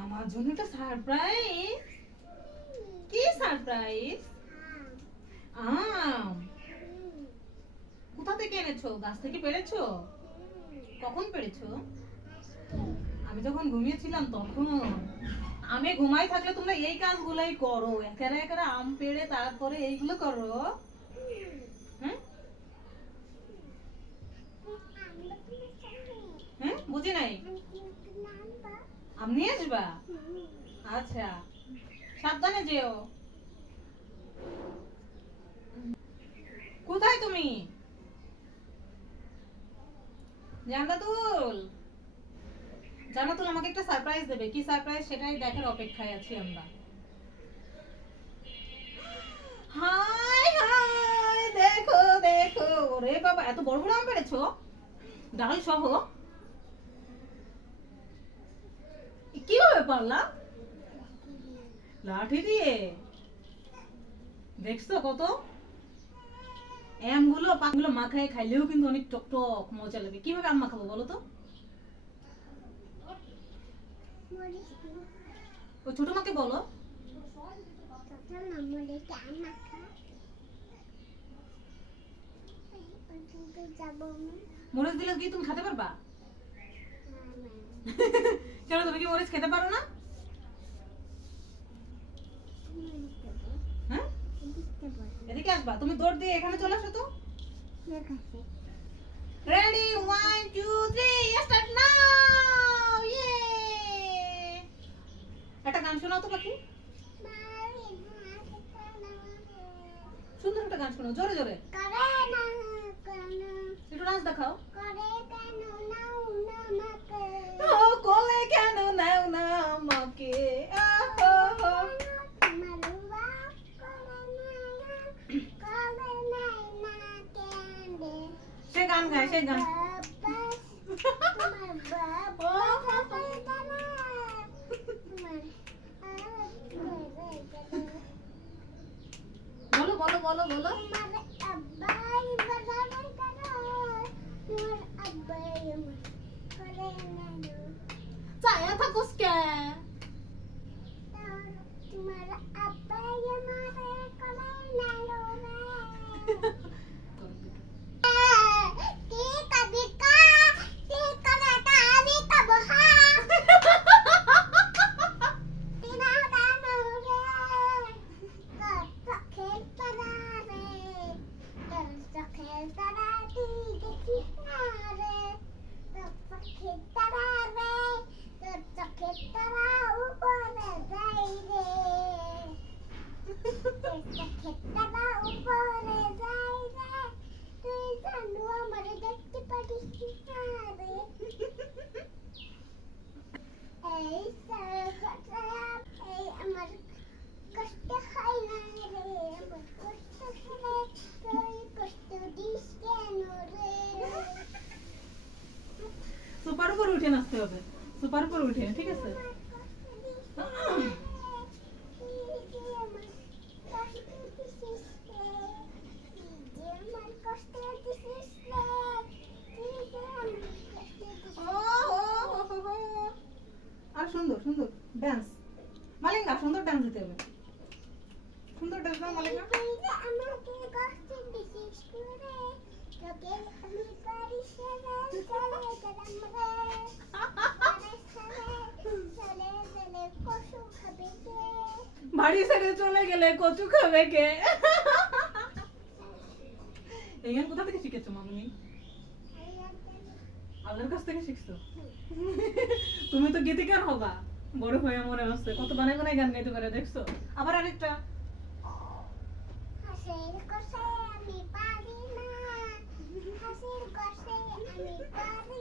আমার জন্য একটা সারপ্রাইজ কি সারপ্রাইজ আম। কোথা থেকে এনেছো? গাছ থেকে পেরেছ? কখন পেরেছ? আমি যখন ঘুমিয়েছিলাম তখন। আমি ঘুমাই থাকলে তোমরা এই কাজগুলোই করো। একেবারে একেবারে আম পেড়ে তারপরে এইগুলো করো হ্যাঁ হ্যাঁ বুঝি নাই? আম নিয়ে আসবা? আচ্ছা সাবধানে যেও। কোথায় তুমি? জান্নাতুল। জান্নাতুল আমাকে একটা সারপ্রাইজ দেবে। কি সারপ্রাইজ সেটাই দেখার অপেক্ষায় আছি আমরা। হাই হাই, দেখো দেখো। ওরে বাবা, এত বড় বড় আম পেরেছ ডাল সহ। কীভাবে পারলাম লাঠি দিয়ে? দেখছ কত? আমগুলো পাকগুলো মাখায় খাইলেও কিন্তু অনেক টক টক মজা লাগে। কীভাবে আম মাখাবো বলো তো? ও ছোট মাকে বলো। মরিচ দিলে কি তুমি খেতে পারবা? কেন তুমি কি মরিচ খেতে পারো না? হ্যাঁ? এদিকে আসবা, তুমি দৌড় দিয়ে এখানে চলে আসো তো। Ready one two three start now ইয়ে একটা গান শোনাও তো পাখি সুন্দর একটা গান শোনাও, জোরে জোরে। একটু নাচ দেখাও ও কোলে কেন নাও না আমাকে আহো হো। সে গান গায় সে গান বলো বলো বলো বলো। চায়া থাকোস কে? সুপার উপর উঠে নাচতে হবে। সুপার উপর উঠে ঠিক আছে ও, ও, ও, ও, ও। আর সুন্দর সুন্দর ডান্স মালিঙ্গা সুন্দর ডান্স দিতে হবে। সুন্দর ডান্স দাও মালিঙ্গা বাড়ি ছেড়ে চলে গেলে কচু খাবে কে? এই গান কোথা থেকে শিখেছো মামনি? আল্লাহর কাছ থেকে শিখছো? তুমি তো গীতিকার হবা। বড় হয়ে মনে হচ্ছে। কত বানায় বানায় গান গাইতে পারে, দেখছ? আবার আরেকটা। আমি পারি না। হাসির কষে আমি পারি